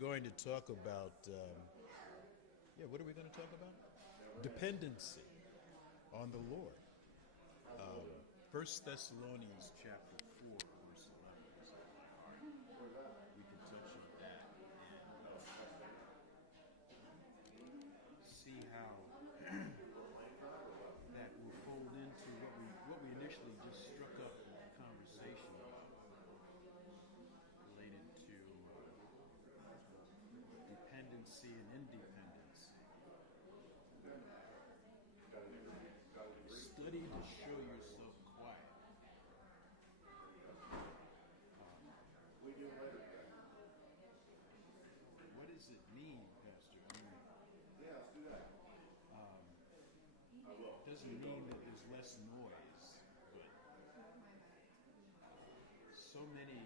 going to talk about, what are we going to talk about? Dependency on the Lord. 1 Thessalonians chapter 4, verse 11 is on my heart. We can touch on that and see how that will fold into what we initially just struck up a conversation about related to dependency and independency. Study to show yourself quiet. What does it mean, Pastor? It doesn't mean that there's less noise, but so many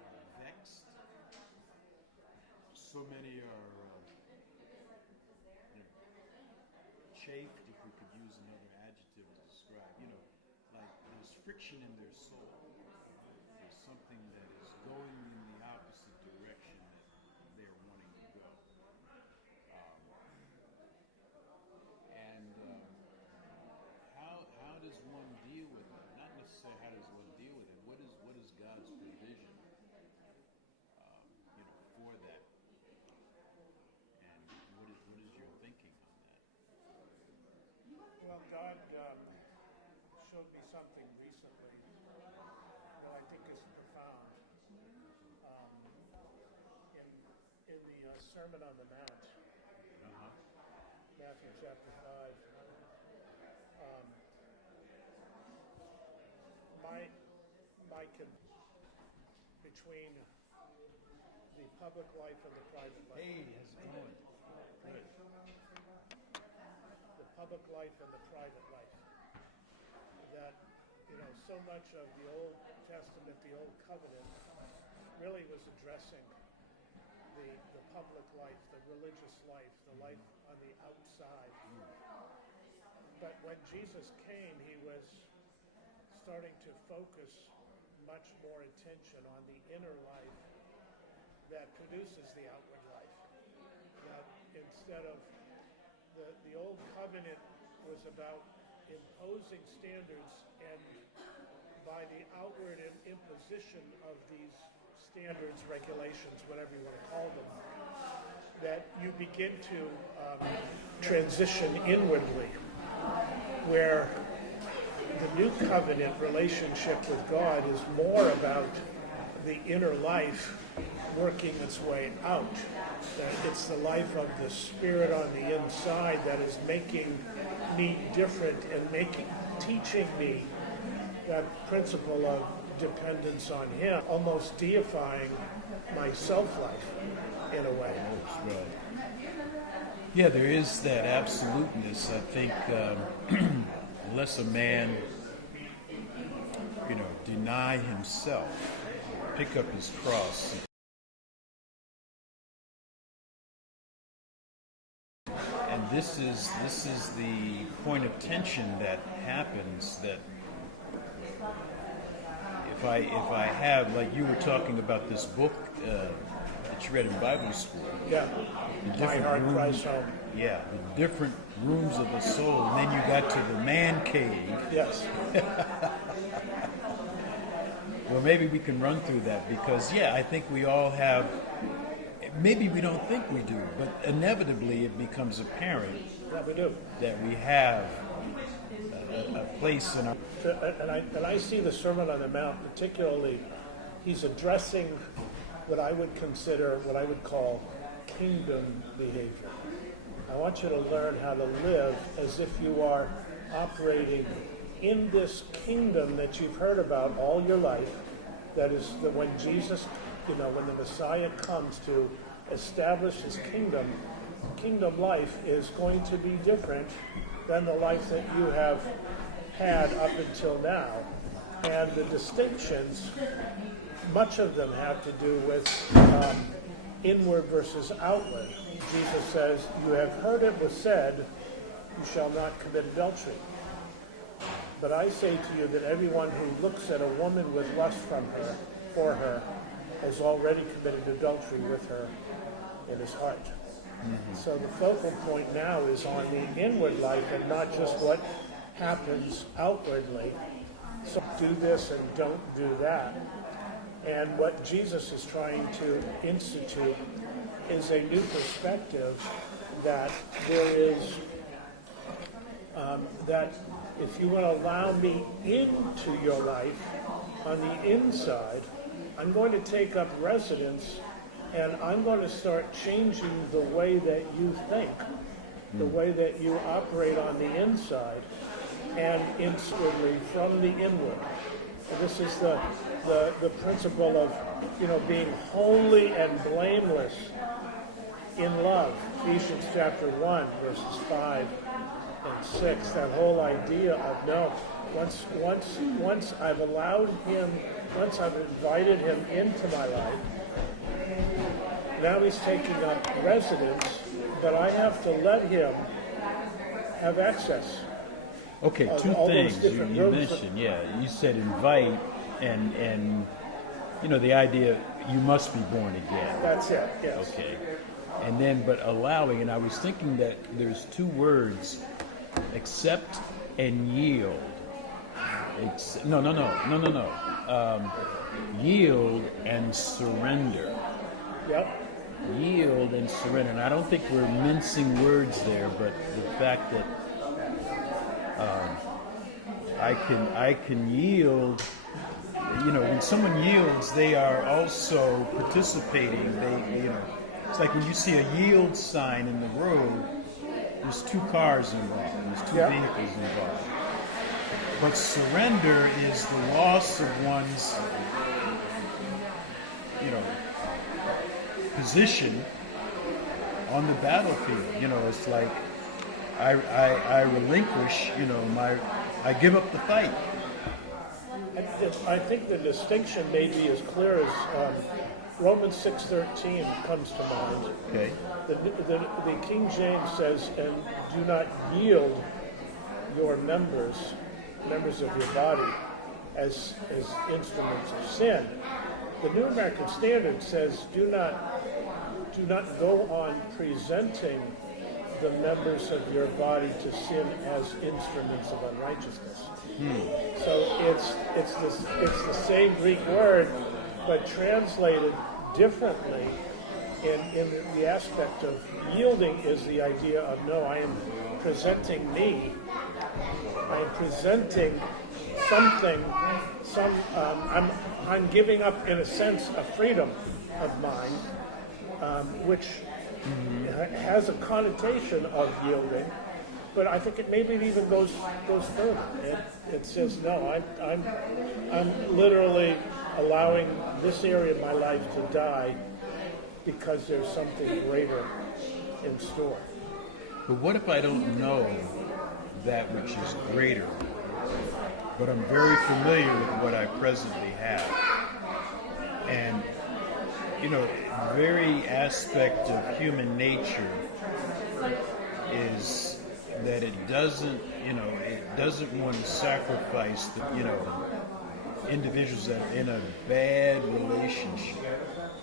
are vexed, so many are chafed, if we could use another adjective to describe, like there's friction in their soul. There's something that is going in the opposite direction that they're wanting to go. How does one deal with it? Not necessarily how does one deal with it. What is God's provision, for that? And what is your thinking on that? Well, God showed me something recently that I think is profound. In the Sermon on the Mount, Matthew chapter 5, between the public life and the private life. Hey, how's it going? Good. The public life and the private life. That, so much of the Old Testament, the Old Covenant, really was addressing the public life, the religious life, the life on the outside. But when Jesus came, he was starting to focus much more attention on the inner life that produces the outward life. That instead of the Old Covenant was about imposing standards, and by the outward imposition of these standards, regulations, whatever you want to call them, that you begin to transition inwardly, where the new covenant relationship with God is more about the inner life working its way out. That it's the life of the Spirit on the inside that is making me different and teaching me that principle of dependence on Him, almost deifying my self-life in a way. Right. Yeah, there is that absoluteness. I think unless a man, deny himself, pick up his cross. And this is the point of tension that happens. That if I have, like you were talking about this book that you read in Bible school. Yeah. My Heart Cries Home. Yeah, the different rooms of the soul, and then you got to the man cave. Yes. Well, maybe we can run through that because, I think we all have, maybe we don't think we do, but inevitably it becomes apparent that we do. That we have a place in our... And I see the Sermon on the Mount, particularly, he's addressing what I would call kingdom behavior. I want you to learn how to live as if you are operating in this kingdom that you've heard about all your life. That is, when Jesus, when the Messiah comes to establish his kingdom life is going to be different than the life that you have had up until now. And the distinctions, much of them have to do with inward versus outward. Jesus says, "You have heard it was said, you shall not commit adultery. But I say to you that everyone who looks at a woman with lust for her has already committed adultery with her in his heart. So the focal point now is on the inward life and not just what happens outwardly. So do this and don't do that. And what Jesus is trying to institute is a new perspective that there is, that if you will allow me into your life on the inside, I'm going to take up residence and I'm going to start changing the way that you think, the way that you operate on the inside and inwardly from the inward. This is the principle of, being holy and blameless in love. Ephesians chapter 1, verses 5 and 6, that whole idea of once I've allowed him, once I've invited him into my life, now he's taking up residence, but I have to let him have access. Okay, two things you mentioned. Yeah, you said invite and the idea you must be born again. That's it, yes. Okay. And then, but allowing, and I was thinking that there's two words, accept and yield. No. Yield and surrender. Yep. Yield and surrender. And I don't think we're mincing words there, but the fact that I can yield. When someone yields, they are also participating. It's like when you see a yield sign in the road, there's two cars involved, there's two vehicles involved. But surrender is the loss of one's, position on the battlefield. It's like I relinquish, I give up the fight. I think the distinction may be as clear as Romans 6:13 comes to mind. Okay. The King James says, and do not yield your members of your body as instruments of sin. The New American Standard says, do not go on presenting the members of your body to sin as instruments of unrighteousness. So it's the same Greek word, but translated differently. In the aspect of yielding is the idea of I am presenting me. I am presenting something. I'm giving up, in a sense, a freedom of mine, which has a connotation of yielding, but I think it maybe even goes further. It says no. I'm literally allowing this area of my life to die because there's something greater in store. But what if I don't know that which is greater, but I'm very familiar with what I presently have? And very aspect of human nature is that it doesn't want to sacrifice the individuals that are in a bad relationship,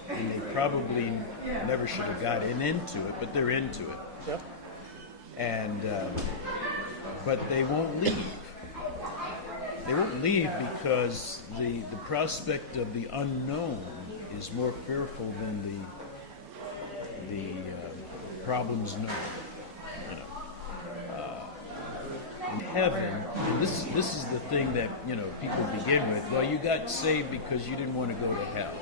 and they probably never should have gotten into it, but they're into it. Yep. And but they won't leave. They won't leave because the prospect of the unknown is more fearful than the problems known. In heaven, and this is the thing that people begin with. Well, you got saved because you didn't want to go to hell.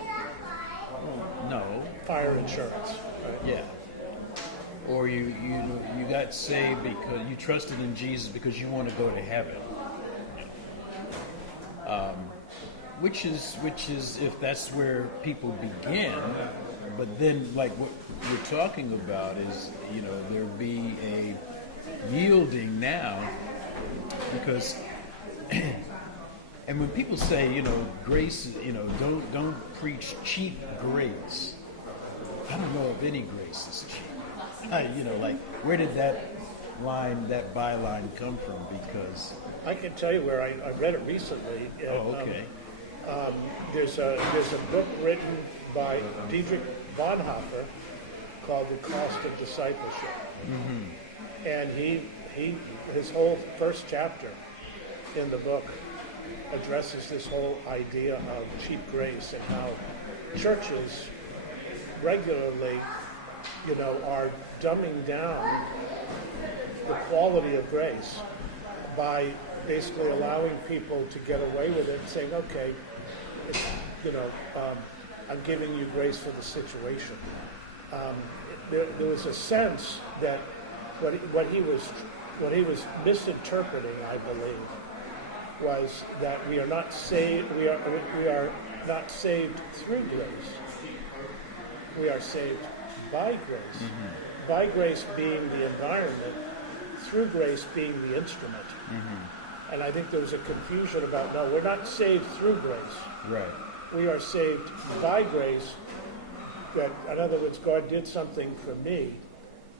No. Fire insurance. Right? Yeah. Or you got saved because you trusted in Jesus because you want to go to heaven. Which is if that's where people begin, but then like what we're talking about is there be a yielding now, because and when people say grace, don't preach cheap grace. I don't know if any grace is cheap. Like where did that byline come from? Because I can tell you where I read it recently. oh, okay. there's a book written by Dietrich Bonhoeffer called The Cost of Discipleship. And his whole first chapter in the book addresses this whole idea of cheap grace and how churches regularly, are dumbing down the quality of grace by basically allowing people to get away with it and saying, okay, I'm giving you grace for the situation. There was a sense that what he was misinterpreting, I believe, was that we are not saved. We are not saved through grace. We are saved by grace. By grace being the environment, through grace being the instrument. And I think there was a confusion about, no, we're not saved through grace. Right. We are saved by grace. That, in other words, God did something for me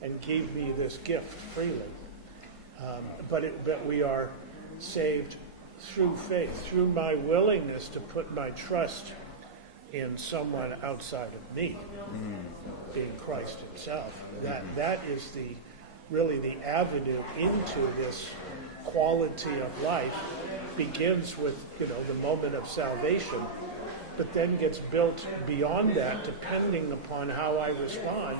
and gave me this gift freely. But we are saved through faith, through my willingness to put my trust in someone outside of me, being Christ himself. That is really the avenue into this quality of life. Begins with the moment of salvation, but then gets built beyond that, depending upon how I respond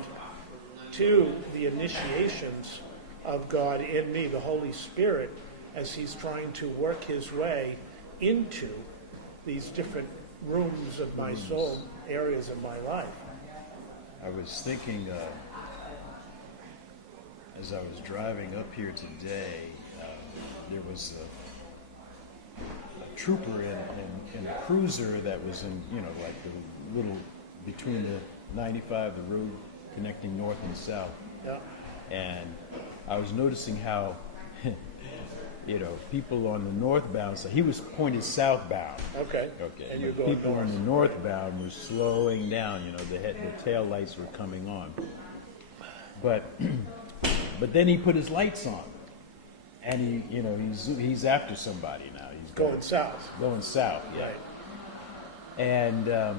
to the initiations of God in me, the Holy Spirit, as he's trying to work his way into these different rooms of my soul, areas of my life. I was thinking, as I was driving up here today, there was a trooper in a cruiser that was in, like the little, between the 95, the road connecting north and south. Yeah. And I was noticing how, people on the northbound, so he was pointed southbound. Okay. And you're going people on the northbound were slowing down, the tail lights were coming on. But then he put his lights on. And he's after somebody now. He's going south. Going south, yeah. Right. And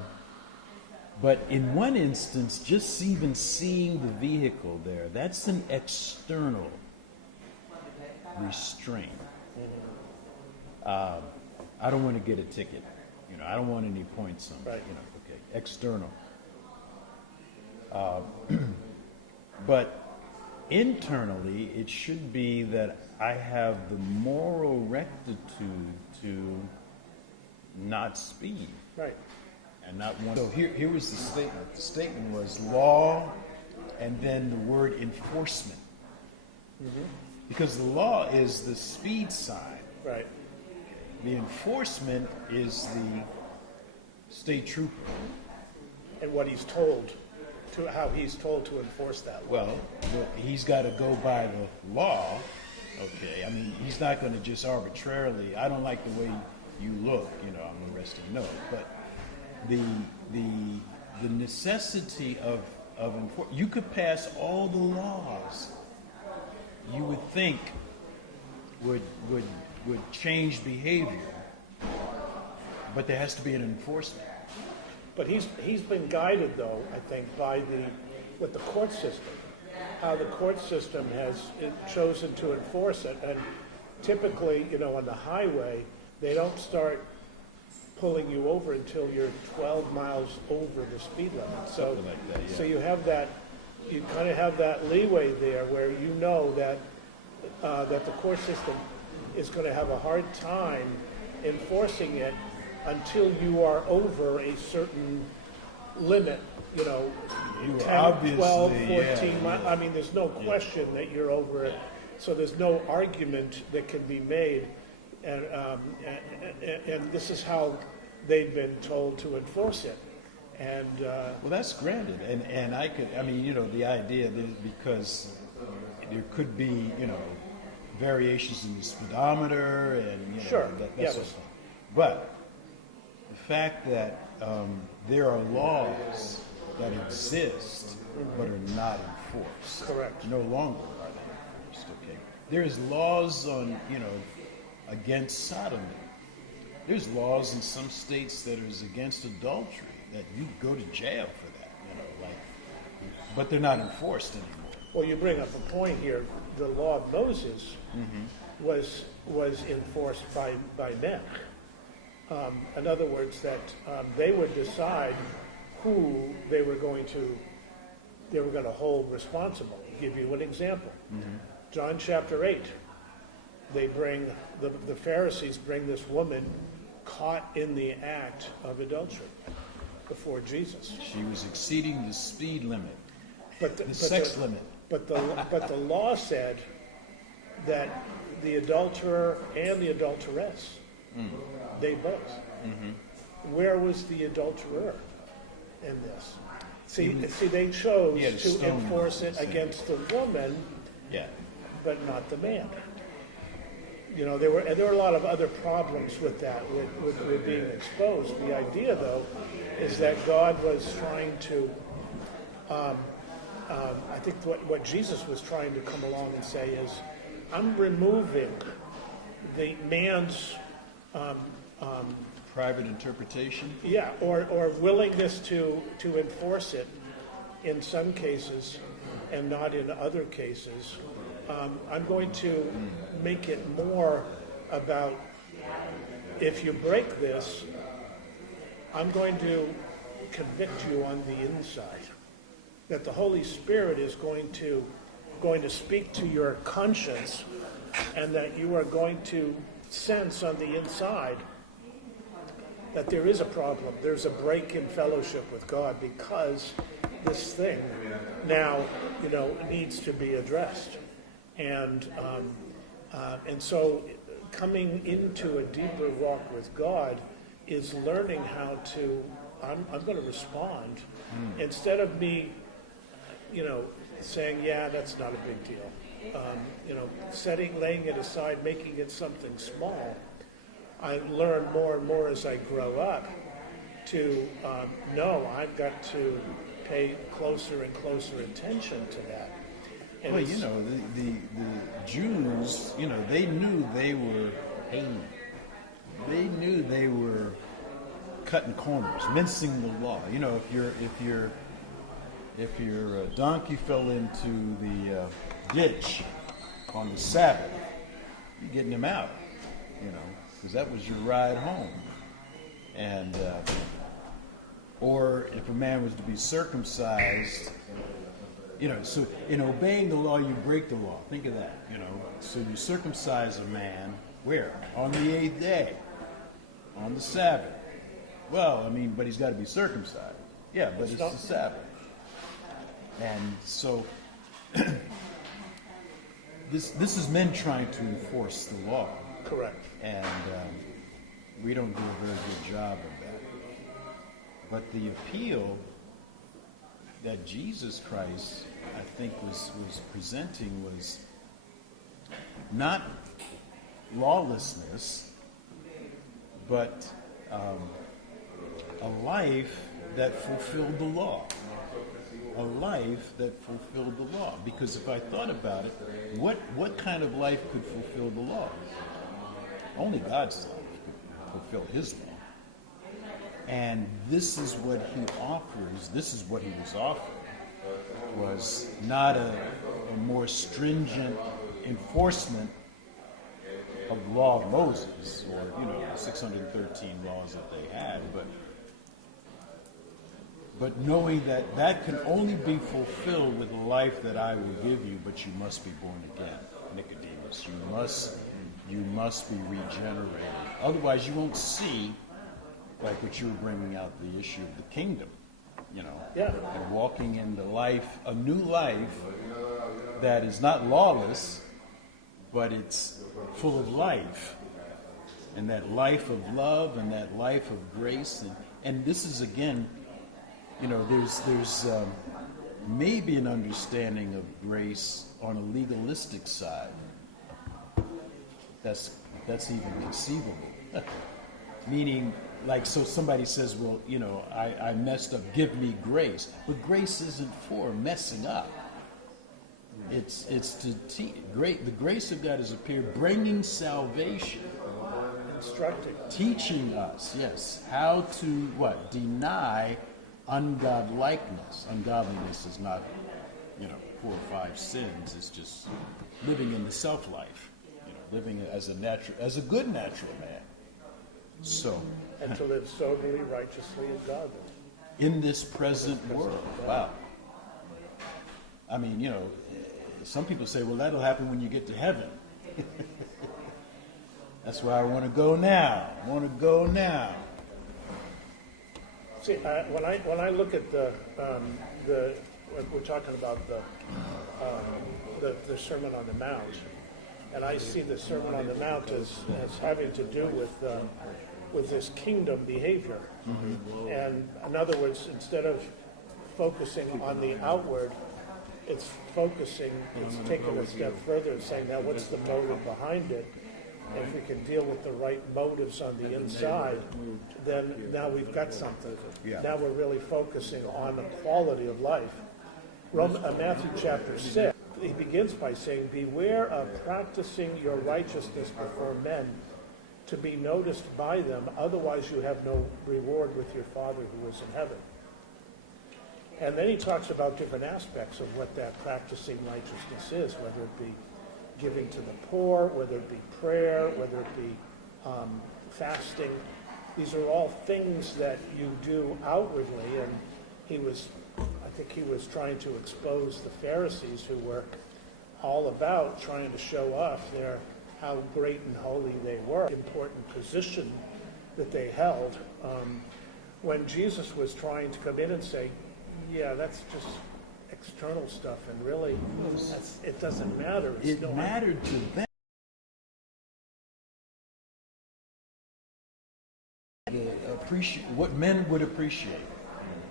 but in one instance, just even seeing the vehicle there, that's an external restraint. I don't want to get a ticket. I don't want any points on. Right. Okay, external. But internally, it should be that I have the moral rectitude to not speed. Right. And not want. So here was the statement. The statement was law, and then the word enforcement. Because the law is the speed sign. Right. The enforcement is the state trooper. And what he's told, how he's told to enforce that law. Well, he's got to go by the law. Okay, I mean, he's not going to just arbitrarily. I don't like the way you look. I'm arresting. No, but the necessity of you could pass all the laws you would think would change behavior, but there has to be an enforcement. But he's been guided, though, I think, by with the court system, how the court system has chosen to enforce it. And typically, on the highway, they don't start pulling you over until you're 12 miles over the speed limit. So, like that, yeah. So you have that. You kind of have that leeway there, where that that the court system is going to have a hard time enforcing it until you are over a certain limit, 10, 12, 14 miles. I mean, there's no question that you're over it. So there's no argument that can be made. And this is how they've been told to enforce it. And well, that's granted. And the idea that because there could be, variations in the speedometer and, sure. That sort of thing. But the fact that there are laws that exist but are not enforced. Correct. No longer are they enforced. Okay. There's laws on against sodomy, There's laws in some states that is against adultery that you go to jail for that, but they're not enforced anymore. Well, you bring up a point here. The law of Moses was enforced by men. In other words, that they would decide who they were going to hold responsible. I'll give you an example. John chapter 8. They bring the Pharisees bring this woman caught in the act of adultery before Jesus. She was exceeding the speed limit, the sex limit. But the law said that the adulterer and the adulteress, they both. Where was the adulterer in this? See, they chose to enforce it against the woman, but not the man. There were a lot of other problems with that, with being exposed. The idea, though, is that God was trying to, I think what Jesus was trying to come along and say is, I'm removing the man's private interpretation. Or willingness to enforce it in some cases and not in other cases. I'm going to make it more about, if you break this, I'm going to convict you on the inside. That the Holy Spirit is going to speak to your conscience, and that you are going to sense on the inside that there is a problem. There's a break in fellowship with God because this thing now, needs to be addressed. And so coming into a deeper walk with God is learning how to, I'm going to respond instead of me, saying, yeah, that's not a big deal. Laying it aside, making it something small. I learn more and more as I grow up to know I've got to pay closer and closer attention to that. And well, the Jews, they knew they were hating. They knew they were cutting corners, mincing the law. If your donkey fell into the ditch on the Sabbath, you're getting him out, because that was your ride home. And or if a man was to be circumcised, so in obeying the law, you break the law. Think of that, So you circumcise a man where? On the 8th day, on the Sabbath. Well, but he's got to be circumcised. Yeah, but it's the Sabbath. And so this is men trying to enforce the law. Correct. And we don't do a very good job of that. But the appeal that Jesus Christ, I think, was presenting was not lawlessness, but a life that fulfilled the law. A life that fulfilled the law. Because if I thought about it, what kind of life could fulfill the law? Only God's life could fulfill His law. And this is what He offers. This is what He was offering. Was not a more stringent enforcement of the law of Moses, or the 613 laws that they had, but knowing that can only be fulfilled with a life that I will give you, but you must be born again, Nicodemus. You must be regenerated. Otherwise, you won't see, like what you were bringing out, the issue of the kingdom. And walking in the life, a new life that is not lawless, but it's full of life, and that life of love and that life of grace, and this is again, there's maybe an understanding of grace on a legalistic side. That's even conceivable. Meaning, so somebody says, well, I messed up, give me grace. But grace isn't for messing up. It's to the grace of God has appeared, bringing salvation instructing us. Teaching us, yes, how to what? Deny ungodlikeness. Ungodliness is not, 4 or 5 sins. It's just living in the self-life, living as a good natural man. So, And to live soberly, righteously, and godly. In this present world. Wow. I mean, some people say, well, that'll happen when you get to heaven. That's why I want to go now. See, when I look at we're talking about the Sermon on the Mount, and I see the Sermon on the Mount as having to do with this kingdom behavior. Mm-hmm. And in other words, instead of focusing on the outward, it's taking a step further and saying, now what's the motive behind it? And if we can deal with the right motives on the inside, then now we've got something. Yeah. Now we're really focusing on the quality of life. Matthew chapter 6, he begins by saying, beware of practicing your righteousness before men to be noticed by them, otherwise you have no reward with your Father who is in heaven. And then he talks about different aspects of what that practicing righteousness is, whether it be giving to the poor, whether it be prayer, whether it be fasting. These are all things that you do outwardly, and I think he was trying to expose the Pharisees, who were all about trying to show off how great and holy they were, important position that they held. When Jesus was trying to come in and say, yeah, that's just external stuff, and really, it doesn't matter. It mattered to them. Appreciate what men would appreciate.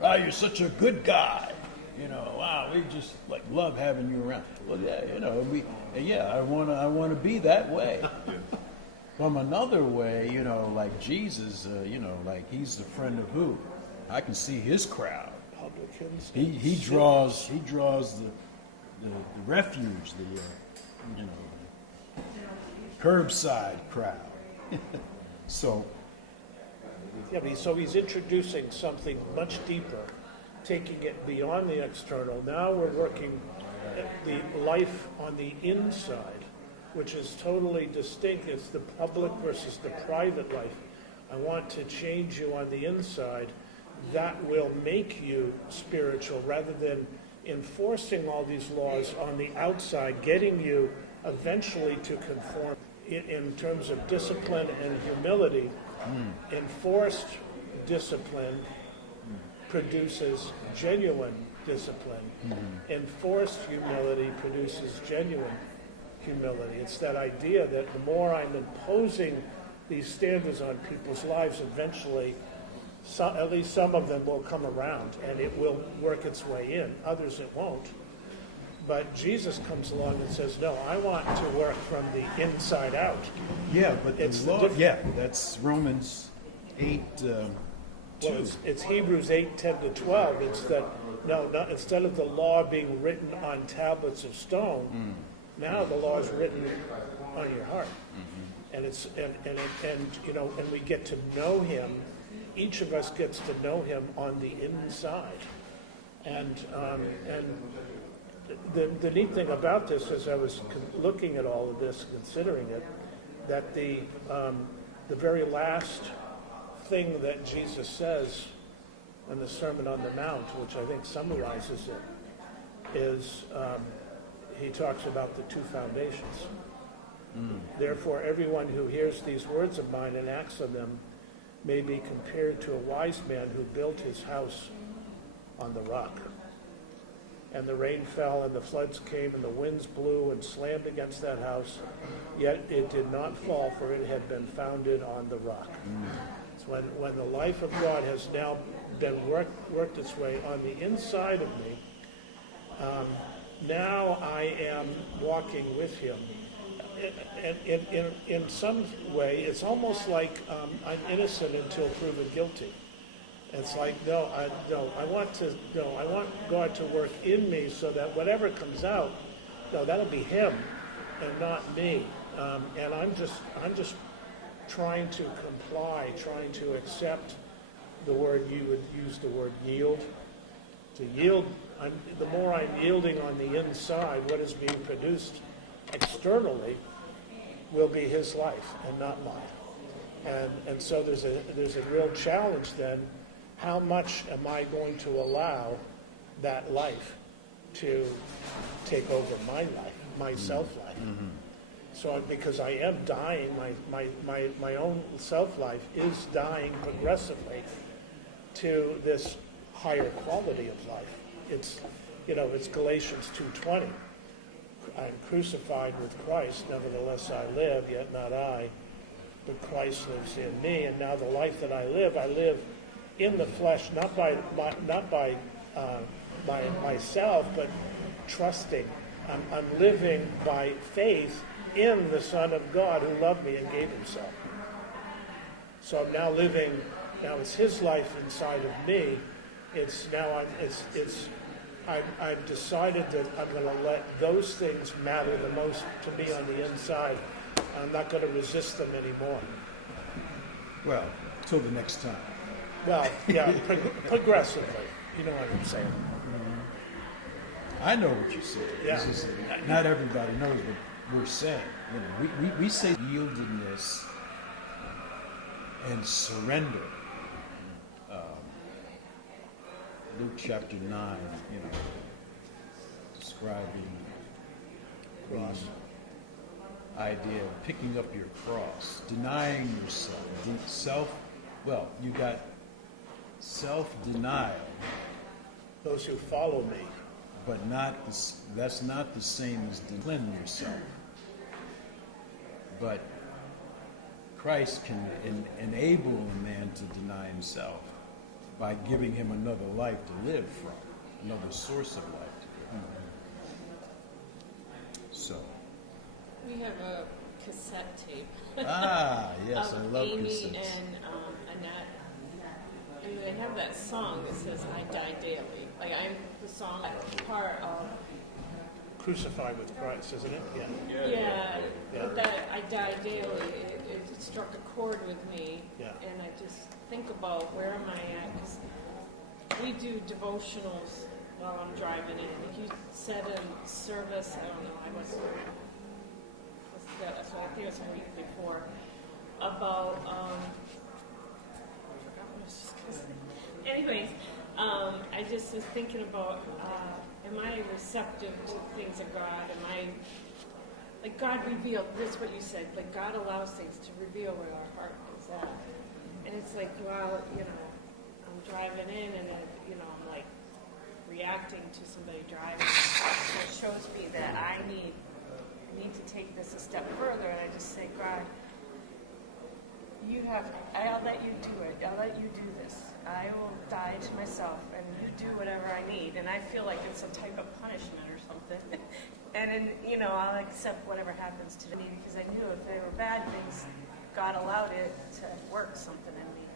Oh, you're such a good guy. Wow, we just love having you around. Well, yeah, I want to be that way. From another way, like Jesus, he's the friend of who? I can see his crowd. He draws the refuge, the curbside crowd. So he's introducing something much deeper, taking it beyond the external. Now we're working the life on the inside, which is totally distinct. It's the public versus the private life. I want to change you on the inside. That will make you spiritual, rather than enforcing all these laws on the outside, getting you eventually to conform in terms of discipline and humility. Enforced discipline produces genuine discipline. Enforced humility produces genuine humility. It's that idea that the more I'm imposing these standards on people's lives, eventually at least some of them will come around and it will work its way in. Others it won't. But Jesus comes along and says, no, I want to work from the inside out. Yeah, but it's that's Romans 8, 2. Well, it's Hebrews 8, 10 to 12. It's that, instead of the law being written on tablets of stone, now the law is written on your heart. And and we get to know him. Each of us gets to know him on the inside. And the neat thing about this, as I was looking at all of this, considering it, that the very last thing that Jesus says in the Sermon on the Mount, which I think summarizes it, is he talks about the two foundations. Therefore, everyone who hears these words of mine and acts on them may be compared to a wise man who built his house on the rock. And the rain fell, and the floods came, and the winds blew and slammed against that house, yet it did not fall, for it had been founded on the rock. So when the life of God has now been worked its way on the inside of me, now I am walking with him. And in some way, it's almost like I'm innocent until proven guilty. It's like, I want God to work in me so that whatever comes out, that'll be him and not me. And I'm just trying to comply, trying to accept the word, you would use the word yield. To yield, the more I'm yielding on the inside, what is being produced externally will be his life and not mine. And so there's a real challenge then. How much am I going to allow that life to take over my life, my self-life? Mm-hmm. So because I am dying, my own self-life is dying progressively to this higher quality of life. It's Galatians 2:20. I'm crucified with Christ, nevertheless I live, yet not I, but Christ lives in me. And now the life that I live in the flesh, not by myself, but trusting. I'm living by faith in the Son of God who loved me and gave himself. So I'm now living. Now it's his life inside of me. I've decided that I'm going to let those things matter the most to me on the inside. I'm not going to resist them anymore. Well, till the next time. Well, yeah, progressively. You know what I'm saying. I know what you're saying. Yeah. It's just, not everybody knows what we're saying. We say yieldedness and surrender. Luke chapter 9, describing the idea of picking up your cross, denying yourself. You got self-denial. Those who follow me. But that's not the same as discipline yourself. But Christ can enable a man to deny himself by giving him another life to live from, another source of life to live from. So. We have a cassette tape. Yes, I love Amy cassettes. And Annette. And they have that song that says, I die daily. Like, I'm the song part of... Crucified with Christ, isn't it? Yeah. But that I die daily, it struck a chord with me. Yeah. And I just think about where am I at? Because we do devotionals while I'm driving. And I think you said in service, I don't know, I think it was a week before, about, I forgot what I was just going to say. Anyways, I just was thinking about, am I receptive to things of God? Am I, like God revealed, this is what you said, like God allows things to reveal where our heart is at. And it's like, well, I'm driving in and then, I'm like reacting to somebody driving. So it shows me that I need to take this a step further, and I just say, God, I'll let you do it. I'll let you do this. I will die to myself, and you do whatever I need. And I feel like it's some type of punishment or something. And then, I'll accept whatever happens to me, because I knew if they were bad things, God allowed it to work something in me.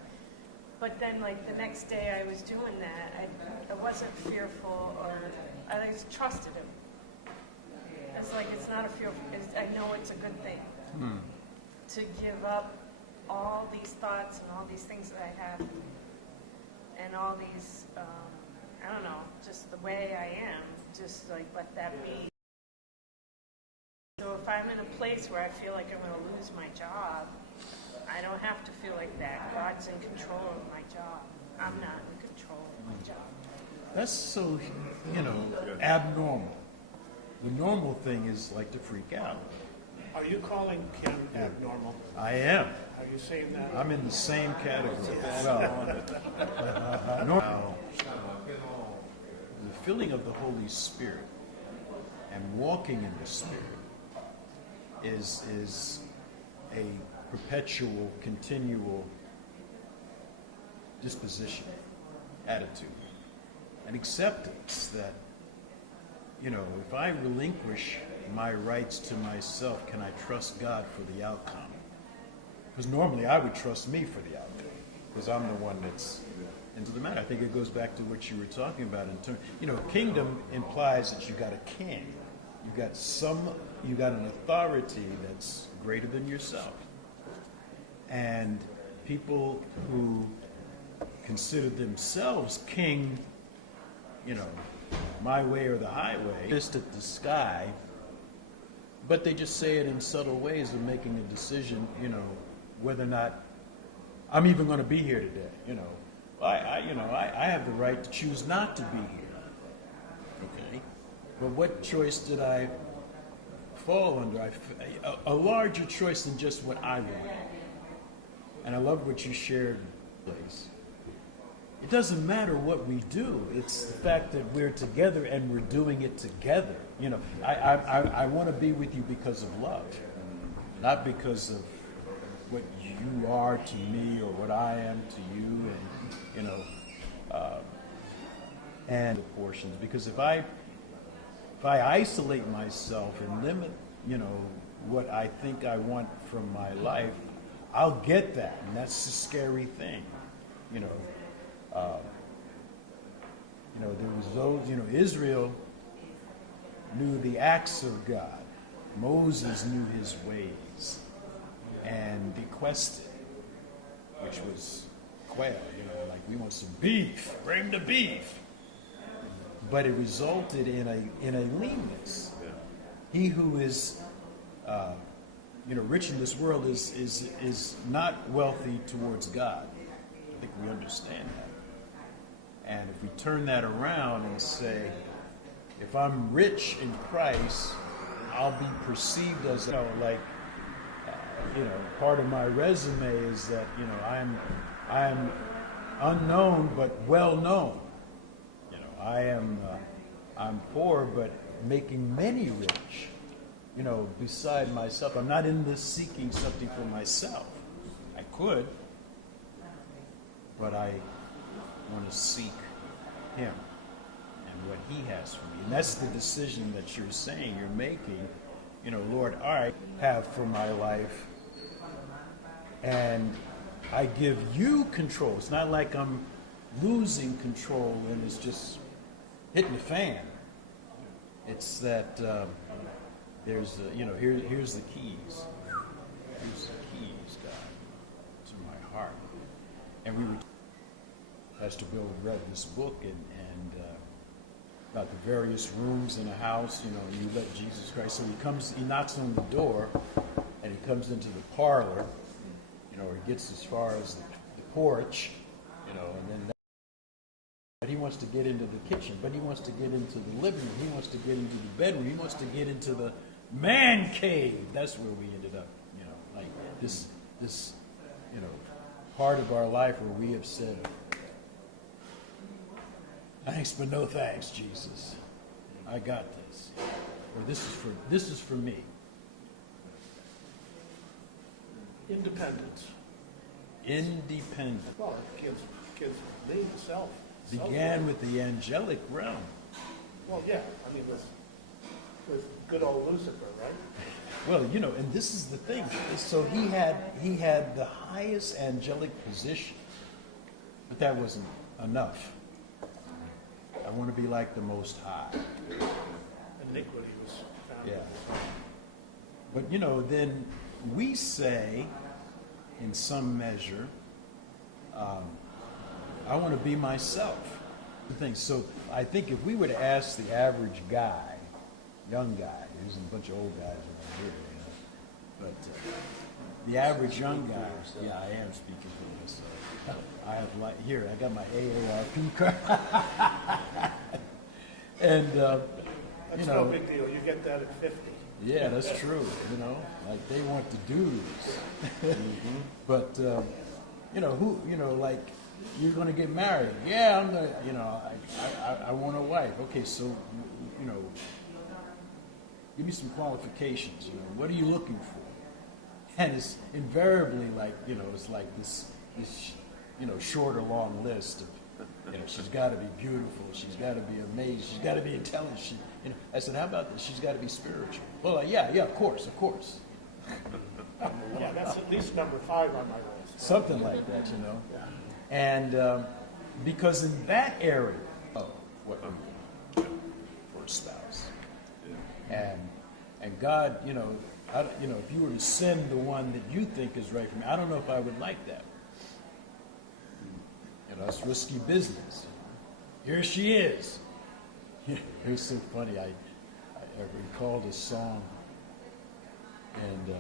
But then, like, the next day I was doing that, I wasn't fearful, or I just trusted him. It's like, it's not a fear. I know it's a good thing to give up all these thoughts and all these things that I have, and all these, I don't know, just the way I am, just like let that be. So if I'm in a place where I feel like I'm going to lose my job, I don't have to feel like that. God's in control of my job. I'm not in control of my job. That's so, abnormal. The normal thing is like to freak out. Are you calling Kim abnormal? I am. Are you saying that? I'm in the same category. The filling of the Holy Spirit and walking in the Spirit is a perpetual, continual disposition, attitude, and acceptance that, if I relinquish my rights to myself, can I trust God for the outcome? Because normally I would trust me for the outcome, because I'm the one that's into the matter. I think it goes back to what you were talking about in terms, kingdom implies that you got a king. You got an authority that's greater than yourself. and people who consider themselves king, my way or the highway, just at the sky, but they just say it in subtle ways of making a decision, whether or not I'm even going to be here today. I have the right to choose not to be here. Okay, but what choice did I fall under? A larger choice than just what I want. And I love what you shared, Blaze. It doesn't matter what we do. It's the fact that we're together and we're doing it together. I want to be with you because of love, not because of what you are to me or what I am to you, and the portions. Because if I isolate myself and limit, what I think I want from my life, I'll get that, and that's the scary thing. There was those, Israel knew the acts of God. Moses knew his ways and bequested, which was quail, like we want some beef, bring the beef. But it resulted in a leanness. He who is, rich in this world is not wealthy towards God. I think we understand that. And if we turn that around and say, if I'm rich in Christ, I'll be perceived as, part of my resume is that, I'm unknown but well known. I'm poor but making many rich. Beside myself, I'm not in this seeking something for myself. I could, but I want to seek Him and what He has for me. And that's the decision that you're saying, you're making. Lord, I have for my life, and I give you control. It's not like I'm losing control and it's just hitting the fan. It's that here's the keys. Here's the keys, God, to my heart. And Pastor Bill read this book and about the various rooms in a house. You let Jesus Christ. So he knocks on the door, and he comes into the parlor. Or he gets as far as the porch, and then. But he wants to get into the kitchen. But he wants to get into the living room. He wants to get into the bedroom. He wants to get into the man cave. That's where we ended up. Like this, part of our life where we have said, "Thanks, but no thanks, Jesus. I got this." Or this is for me. Independence. Well, it gives me self. Began with the angelic realm. Well, yeah. I mean, with good old Lucifer, right? Well, and this is the thing. So he had the highest angelic position, but that wasn't enough. I want to be like the Most High. Iniquity was found. Yeah. But then we say, in some measure, I want to be myself. So I think if we were to ask the average guy, young guy, there's a bunch of old guys around here, but the average young guy, yeah, I am speaking for myself. I got my AARP card, and That's no big deal. You get that at 50. Yeah, that's true. Like they want the dudes, but like you're going to get married. Yeah, I'm gonna. I want a wife. Okay, so give me some qualifications. What are you looking for? And it's invariably like it's like this short or long list of she's got to be beautiful. She's got to be amazing. She's got to be intelligent. I said, how about this? She's got to be spiritual. Well, yeah, of course. Yeah, that's at least number 5 on my list. Something like that, And because in that area, what for a spouse, and God, if you were to send the one that you think is right for me, I don't know if I would like that. It's risky business. Here she is. It was so funny. I recall this song, and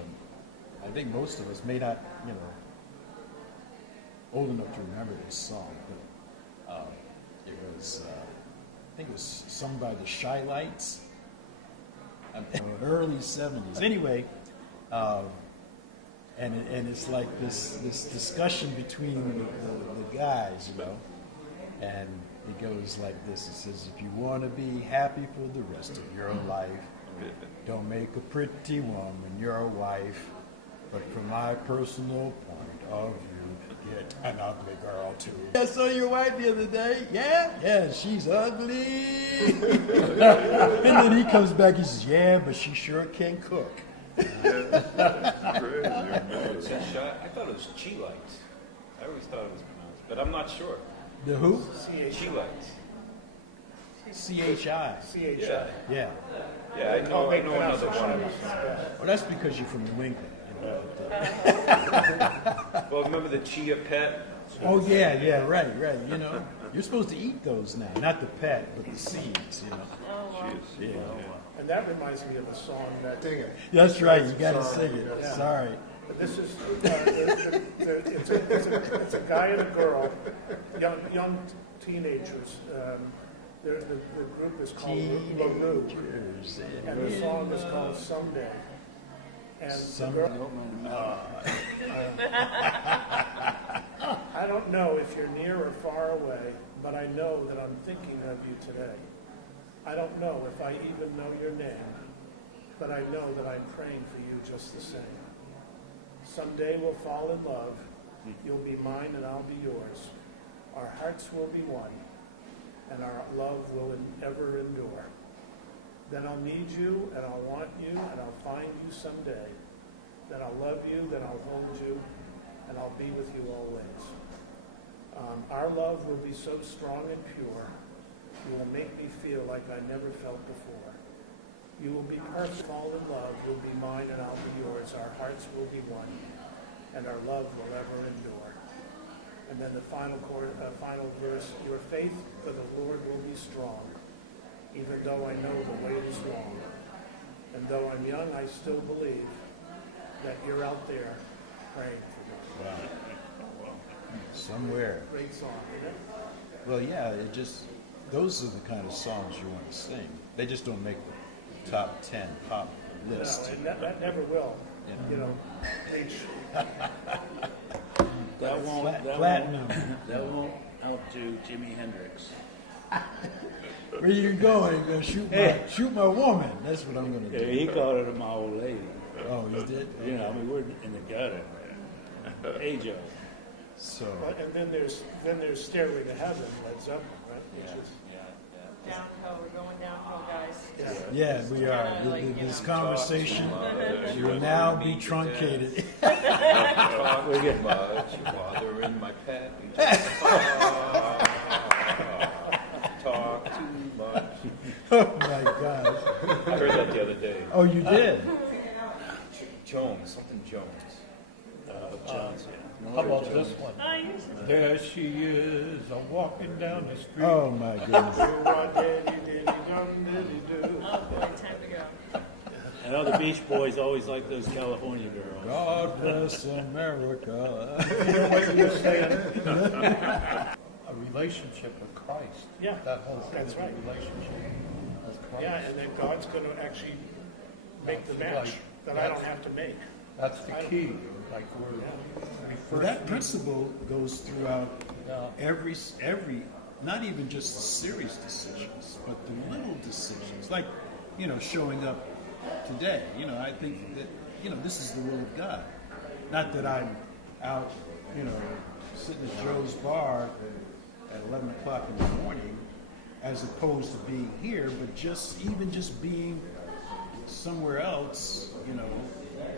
I think most of us may not, old enough to remember this song, but it was, I think it was sung by the Shy Lights, early 70s. Anyway, and it's like this discussion between the guys, and it goes like this. It says, if you want to be happy for the rest of your life, don't make a pretty woman your wife, but from my personal point of view, get an ugly girl too. I saw your wife the other day. Yeah, she's ugly. And then he comes back, he says, yeah, but she sure can cook. I thought it was Chi-Lites. I always thought it was pronounced, but I'm not sure. The who? Chi-Lites. C-H-I. C-H-I. Yeah. Yeah, I know another one. Well, that's because you're from New England. Well, remember the Chia Pet? Oh, yeah, right. You're supposed to eat those now. Not the pet, but the seeds, She is. And that reminds me of a song that. Dang it. That's right, you got to sing it. Yeah. Sorry. This is, it's a guy and a girl, young teenagers. The group is called LaRue, Teenagers. and the song is called Someday. And the girl, I don't know if you're near or far away, but I know that I'm thinking of you today. I don't know if I even know your name, but I know that I'm praying for you just the same. Someday we'll fall in love. You'll be mine and I'll be yours. Our hearts will be one, and our love will ever endure. Then I'll need you, and I'll want you, and I'll find you someday. Then I'll love you, then I'll hold you, and I'll be with you always. Our love will be so strong and pure, you will make me feel like I never felt before. You will be perfect, fall in love, will be mine and I'll be yours. Our hearts will be one, and our love will ever endure. And then the final verse, your faith for the Lord will be strong, even though I know the way is long. And though I'm young, I still believe that you're out there praying for me. Wow. Somewhere. Great song, isn't it? Well, yeah, those are the kind of songs you want to sing. They just don't make the top 10 pop list. No, and that never will, reach. Platinum. That won't outdo Jimi Hendrix. Where you going? You're going to shoot my woman. That's what I'm going to do. Yeah, he called her my old lady. Oh, you did? We're in the gutter. Hey, Joe. So, And then there's Stairway to Heaven, Led Zeppelin, right? Downhill, we're going downhill, guys. yeah, we are. This conversation will now be truncated. Talk too much, bothering my pet. Talk too much. Oh, my gosh. I heard that the other day. Oh, you did? Jones. Jones, How about this one? Oh, yes. There she is, walking down the street. Oh, my goodness. Oh, boy, time to go. I know the Beach Boys always like those California girls. God bless America. A relationship with Christ. Yeah, That whole thing that's is a right. relationship with Christ. Yeah, and then God's going to actually make the match that I don't have to make. That's the key. Like we Well, first that meet- principle goes throughout Yeah. every, not even just the serious decisions, but the little decisions. Like, showing up today. I think that, this is the will of God. Not that I'm out, sitting at Joe's bar at 11 o'clock in the morning, as opposed to being here, but just being somewhere else,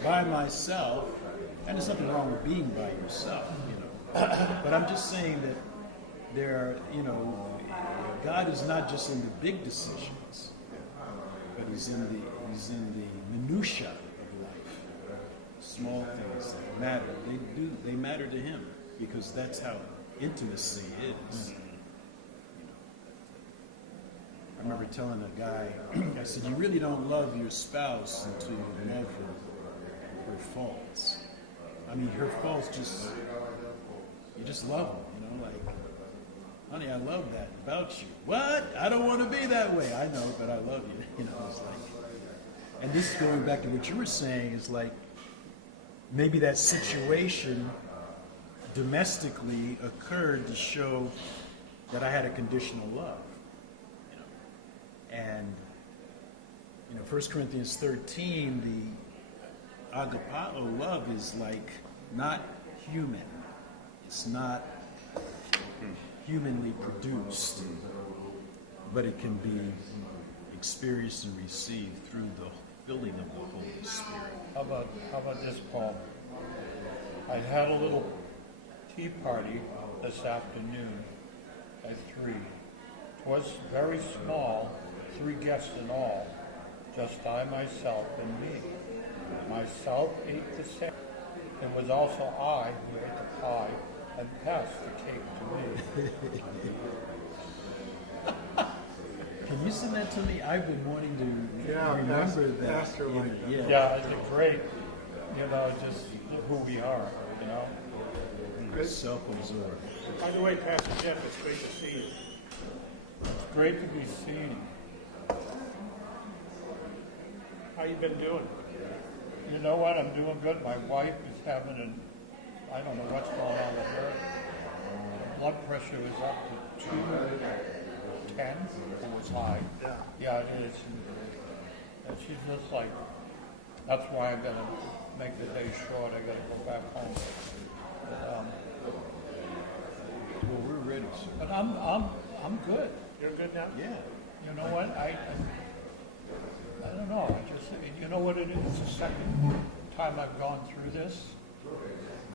by myself. And there's nothing wrong with being by yourself, But I'm just saying that God is not just in the big decisions, but He's in the minutia of life. small things that matter. They matter to him because that's how intimacy is. I remember telling a guy, I said, you really don't love your spouse until you love her faults. I mean, her faults you just love them, like, honey, I love that about you. What? I don't want to be that way. I know, but I love you. It's like, and this is going back to what you were saying, is like, maybe that situation domestically occurred to show that I had a conditional love. And, 1 Corinthians 13, the agapao love is like not human. It's not humanly produced, but it can be experienced and received through the filling of the Holy Spirit. How about this poem? I had a little tea party this afternoon at 3. It was very small, 3 guests in all, just I, myself, and me. Myself ate the sandwich. It was also I who ate the pie and passed the cake to me. Can you send that to me? I've been wanting to remember that. Pastor like that. Yeah, it's a great, just who we are, Self-absorbed. By the way, Pastor Jeff, it's great to see you. It's great to be seen. How you been doing? You know what? I'm doing good. My wife is having I don't know what's going on with her. Her blood pressure is up to 210. It was high. Yeah, it is. And she's just like, that's why I'm going to make the day short. I got to go back home. But, Well, we're ready, sir. but I'm good. You're good now? Yeah. You know what? I don't know. You know what it is? It's the second time I've gone through this.